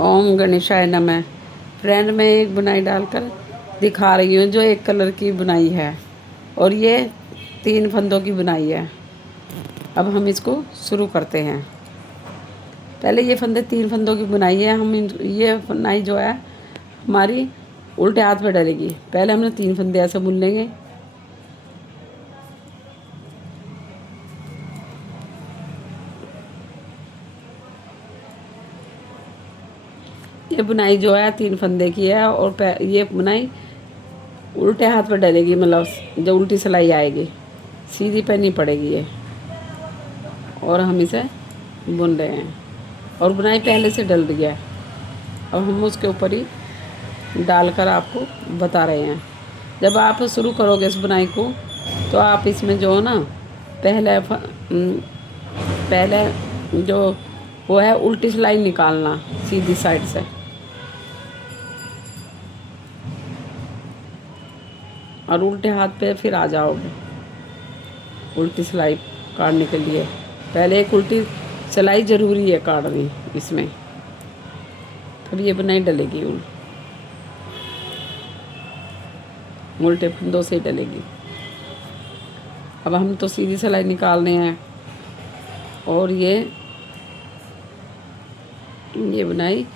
ओम गणेशाय नमः। फ्रेंड, मैं एक बुनाई डालकर दिखा रही हूँ जो एक कलर की बुनाई है और ये 3 फंदों की बुनाई है। अब हम इसको शुरू करते हैं। पहले ये फंदे 3 फंदों की बुनाई है। ये बुनाई जो है हमारी उल्टे हाथ पे डलेगी। पहले हमने 3 फंदे ऐसे बुन लेंगे। ये बुनाई जो है 3 फंदे की है और ये बुनाई उल्टे हाथ पे डलेगी, मतलब जो उल्टी सिलाई आएगी, सीधी पे नहीं पड़ेगी ये। और हम इसे बुन रहे हैं और बुनाई पहले से डल रही है। अब हम उसके ऊपर ही डालकर आपको बता रहे हैं। जब आप शुरू करोगे इस बुनाई को तो आप इसमें जो है ना पहले जो वो है उल्टी सिलाई निकालना सीधी साइड से, और उल्टे हाथ पे फिर आ जाओगे उल्टी सिलाई काटने के लिए। पहले एक उल्टी सिलाई ज़रूरी है काटनी इसमें, तब ये बुनाई डलेगी। उल्टे फंदों से ही डलेगी। अब हम तो सीधी सिलाई निकालने हैं और ये बुनाई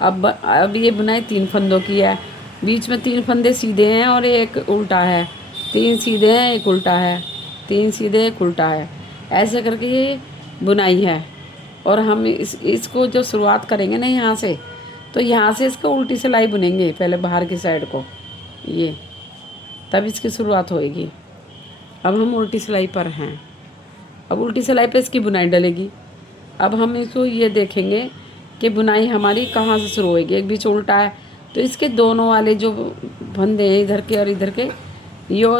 अब ये बुनाई 3 फंदों की है। बीच में 3 फंदे सीधे हैं और एक उल्टा है। 3 सीधे हैं, एक उल्टा है, 3 सीधे, एक उल्टा है। ऐसे करके ये बुनाई है। और हम इसको जो शुरुआत करेंगे ना यहाँ से, तो यहाँ से इसको उल्टी सिलाई बुनेंगे पहले बाहर की साइड को, ये तब इसकी शुरुआत होएगी। अब हम उल्टी सिलाई पर हैं। अब उल्टी सिलाई पे इसकी बुनाई डलेगी। अब हम इसको ये देखेंगे कि बुनाई हमारी कहाँ से शुरू होएगी। एक बीच उल्टा है तो इसके दोनों वाले जो फंदे हैं इधर के और इधर के,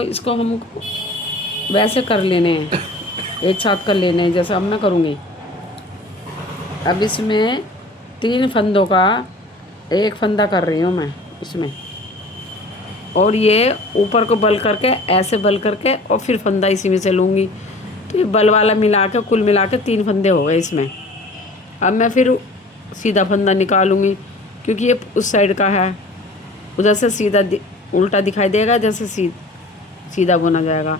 इसको हम वैसे कर लेने हैं, एक साथ कर लेने हैं जैसा अब मैं करूँगी। अब इसमें 3 फंदों का एक फंदा कर रही हूँ मैं इसमें, और ये ऊपर को बल करके ऐसे बल करके और फिर फंदा इसी में से लूँगी। तो ये बल वाला मिला के कुल मिला के 3 फंदे हो गए इसमें। अब मैं फिर सीधा फंदा निकालूंगी क्योंकि ये उस साइड का है, उधर से सीधा उल्टा दिखाई देगा, जैसे सीधा बुना जाएगा।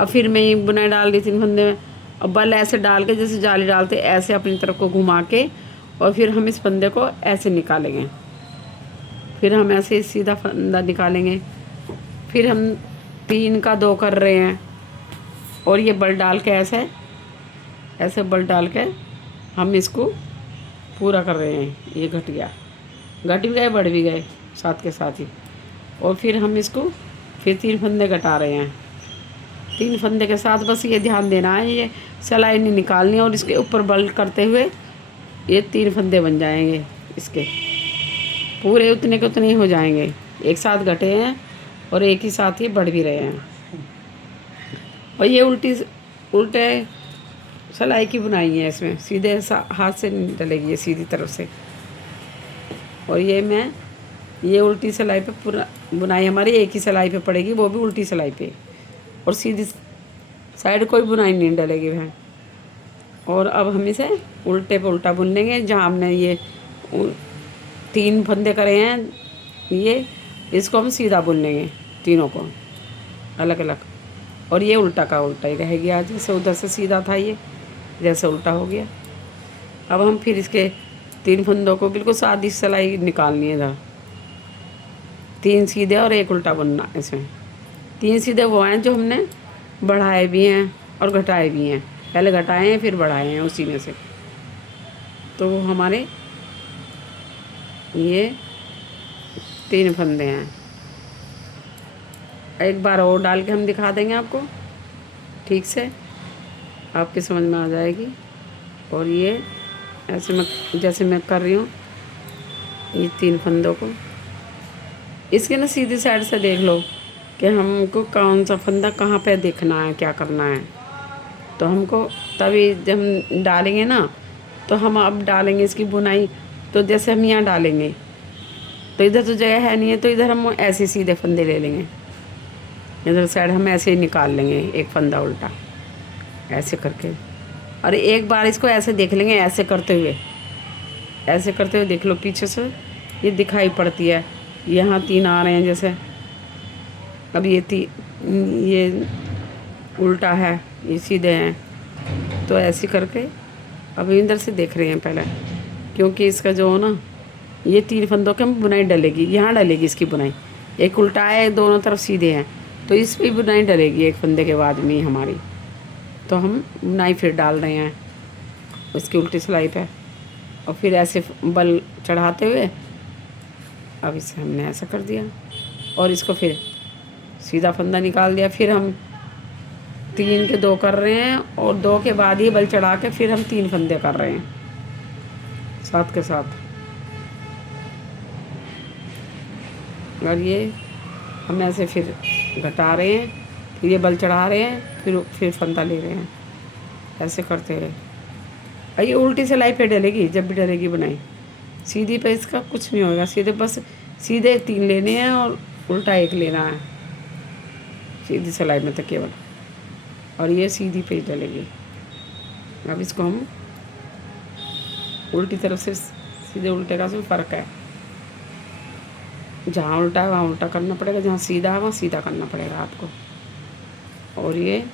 अब फिर मैं ये बुनाई डाल दी 3 फंदे में। अब बल ऐसे डाल के जैसे जाली डालते ऐसे अपनी तरफ को घुमा के, और फिर हम इस फंदे को ऐसे निकालेंगे। फिर हम ऐसे सीधा फंदा निकालेंगे। फिर हम 3 का 2 कर रहे हैं और ये बल डाल के ऐसे बल डाल के हम इसको पूरा कर रहे हैं। ये घट भी गए, बढ़ भी गए साथ के साथ ही। और फिर हम इसको फिर 3 फंदे घटा रहे हैं। 3 फंदे के साथ बस ये ध्यान देना है, ये सिलाई नहीं निकालनी, और इसके ऊपर बल करते हुए ये 3 फंदे बन जाएंगे। इसके पूरे उतने के उतने ही हो जाएंगे। एक साथ घटे हैं और एक ही साथ ही बढ़ भी रहे हैं। और ये उल्टे सिलाई की बुनाई है। इसमें सीधे हाथ से नहीं डलेगी ये सीधी तरफ से। और ये उल्टी सिलाई पे पूरा बुनाई हमारी एक ही सिलाई पे पड़ेगी, वो भी उल्टी सिलाई पे, और सीधी साइड कोई बुनाई नहीं डलेगी वह। और अब हम इसे उल्टे पे उल्टा बुन लेंगे। जहाँ हमने ये 3 फंदे करे हैं, ये इसको हम सीधा बुन लेंगे, तीनों को अलग अलग। और ये उल्टा का उल्टा ही रह गया, जैसे उधर से सीधा था ये जैसे उल्टा हो गया। अब हम फिर इसके 3 फंदों को बिल्कुल सादी सिलाई निकालनी है। इधर 3 सीधे और एक उल्टा बुनना। इसमें 3 सीधे वो हैं जो हमने बढ़ाए भी हैं और घटाए भी हैं। पहले घटाए हैं फिर बढ़ाए हैं उसी में से। तो हमारे ये 3 फंदे हैं। एक बार और डाल के हम दिखा देंगे आपको, ठीक से आपके समझ में आ जाएगी। और ये ऐसे जैसे मैं कर रही हूँ ये 3 फंदों को, इसके ना सीधी साइड से देख लो कि हमको कौन सा फंदा कहाँ पे देखना है, क्या करना है। तो हमको तभी जब हम डालेंगे ना, तो हम अब डालेंगे इसकी बुनाई। तो जैसे हम यहाँ डालेंगे तो इधर तो जगह है नहीं है, तो इधर हम ऐसे सीधे फंदे ले लेंगे। इधर साइड हम ऐसे ही निकाल लेंगे एक फंदा उल्टा ऐसे करके। और एक बार इसको ऐसे देख लेंगे ऐसे करते हुए, ऐसे करते हुए देख लो पीछे से ये दिखाई पड़ती है, यहाँ 3 आ रहे हैं जैसे। अब ये उल्टा है, ये सीधे हैं, तो ऐसे करके अब इधर से देख रहे हैं पहले, क्योंकि इसका जो हो ना ये 3 फंदों के बुनाई डलेगी, यहाँ डलेगी इसकी बुनाई। एक उल्टा है, दोनों तरफ सीधे हैं, तो इस पर बुनाई डलेगी एक फंदे के बाद में हमारी। तो हम बुनाई फिर डाल रहे हैं उसकी उल्टी सिलाई पे, और फिर ऐसे बल चढ़ाते हुए अब इसे हमने ऐसा कर दिया और इसको फिर सीधा फंदा निकाल दिया। फिर हम 3 के 2 कर रहे हैं और 2 के बाद ही बल चढ़ा के फिर हम 3 फंदे कर रहे हैं साथ के साथ। और ये हम ऐसे फिर घटा रहे हैं, फिर ये बल चढ़ा रहे हैं, फिर फंदा ले रहे हैं, ऐसे करते हुए। और ये उल्टी सिलाई पे डलेगी जब भी डलेगी बुनाई, सीधी पे इसका कुछ नहीं होगा। सीधे बस सीधे 3 लेने हैं और उल्टा 1 लेना है सीधी सिलाई में तो केवल, और ये सीधी पे डलेगी। अब इसको हम उल्टी तरफ से सीधे उल्टे का सिर्फ फ़र्क है, जहाँ उल्टा है वहाँ उल्टा करना पड़ेगा, जहाँ सीधा है वहाँ सीधा करना पड़ेगा आपको। और ये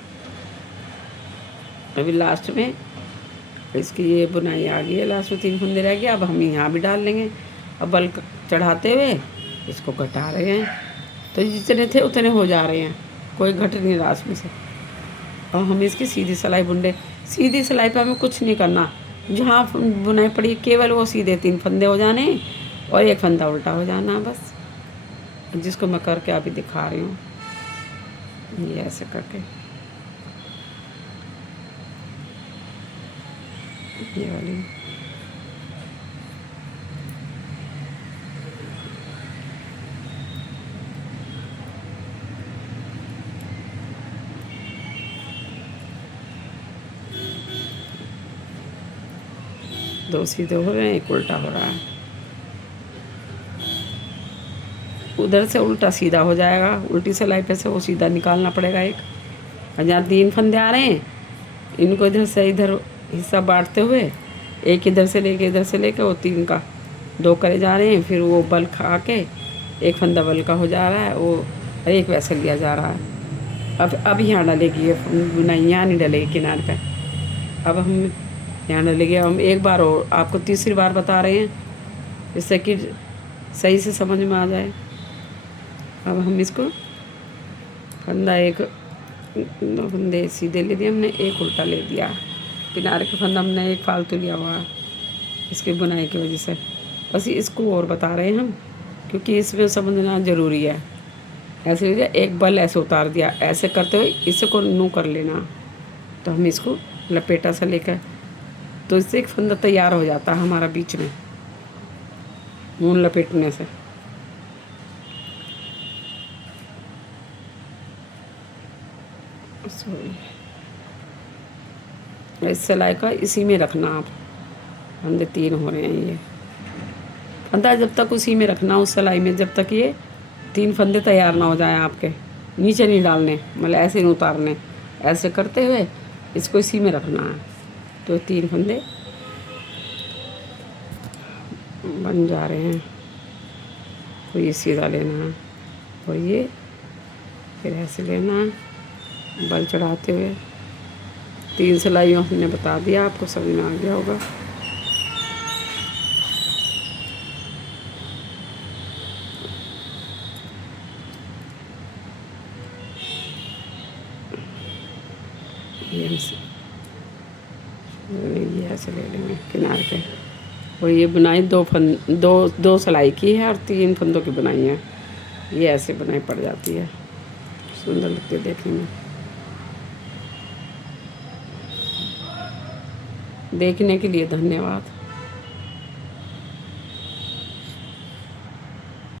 अभी लास्ट में इसकी ये बुनाई आ गई है, लास्ट में 3 फंदे रह गए। अब हम यहाँ भी डाल लेंगे। अब बल चढ़ाते हुए इसको घटा रहे हैं, तो जितने थे उतने हो जा रहे हैं, कोई घट नहीं रहा इसमें से। और हम इसकी सीधी सिलाई बुन सीधी सिलाई पे हमें कुछ नहीं करना, जहाँ बुनाई पड़ी केवल वो सीधे 3 फंदे हो जाने और 1 फंदा उल्टा हो जाना बस, जिसको मैं करके अभी दिखा रही हूँ। ये ऐसे करके ये वाली दो सीधे हो रहे हैं, एक उल्टा हो रहा है। उधर से उल्टा सीधा हो जाएगा, उल्टी सिलाई पे से वो सीधा निकालना पड़ेगा एक। और जहाँ 3 फंदे आ रहे हैं इनको इधर से इधर हिस्सा बांटते हुए एक इधर से लेके वो 3 का 2 करे जा रहे हैं। फिर वो बल खा के 1 फंदा बल का हो जा रहा है वो, एक वैसे लिया जा रहा है। अब यहाँ डलेगी ये बुनाई, यहाँ नहीं डलेगी किनारे पे। अब हम यहाँ डलेगी। हम एक बार और आपको तीसरी बार बता रहे हैं जिससे कि सही से समझ में आ जाए। अब हम इसको फंदा 2 फंदे सीधे ले दिए हमने, 1 उल्टा ले दिया। किनारे का फंदा हमने 1 फालतू लिया हुआ इसकी बुनाई की वजह से। बस इसको और बता रहे हैं हम, क्योंकि इसमें समझना ज़रूरी है। ऐसे लीजिए, एक बल ऐसे उतार दिया, ऐसे करते हुए इसे को नू कर लेना। तो हम इसको लपेटा सा लेकर, तो इससे एक फंदा तैयार हो जाता है हमारा बीच में ऊन लपेटने से। इस सिलाई का इसी में रखना आप। फंदे 3 हो रहे हैं, ये फंदा जब तक उसी में रखना उस सिलाई में, जब तक ये 3 फंदे तैयार ना हो जाए आपके। नीचे नहीं डालने, मतलब ऐसे नहीं उतारने, ऐसे करते हुए इसको इसी में रखना है। तो 3 फंदे बन जा रहे हैं। तो ये सीधा लेना है और ये फिर ऐसे लेना है, बल चढ़ाते हुए। 3 सिलाइयों हमने बता दिया, आपको समझ में आ गया होगा। ये ऐसे ले लेंगे किनारे पे। और ये बुनाई 2 सिलाई की है और 3 फंदों की बुनाई है। ये ऐसे बुनाई पड़ जाती है, सुंदर लगती है देखने में। देखने के लिए धन्यवाद।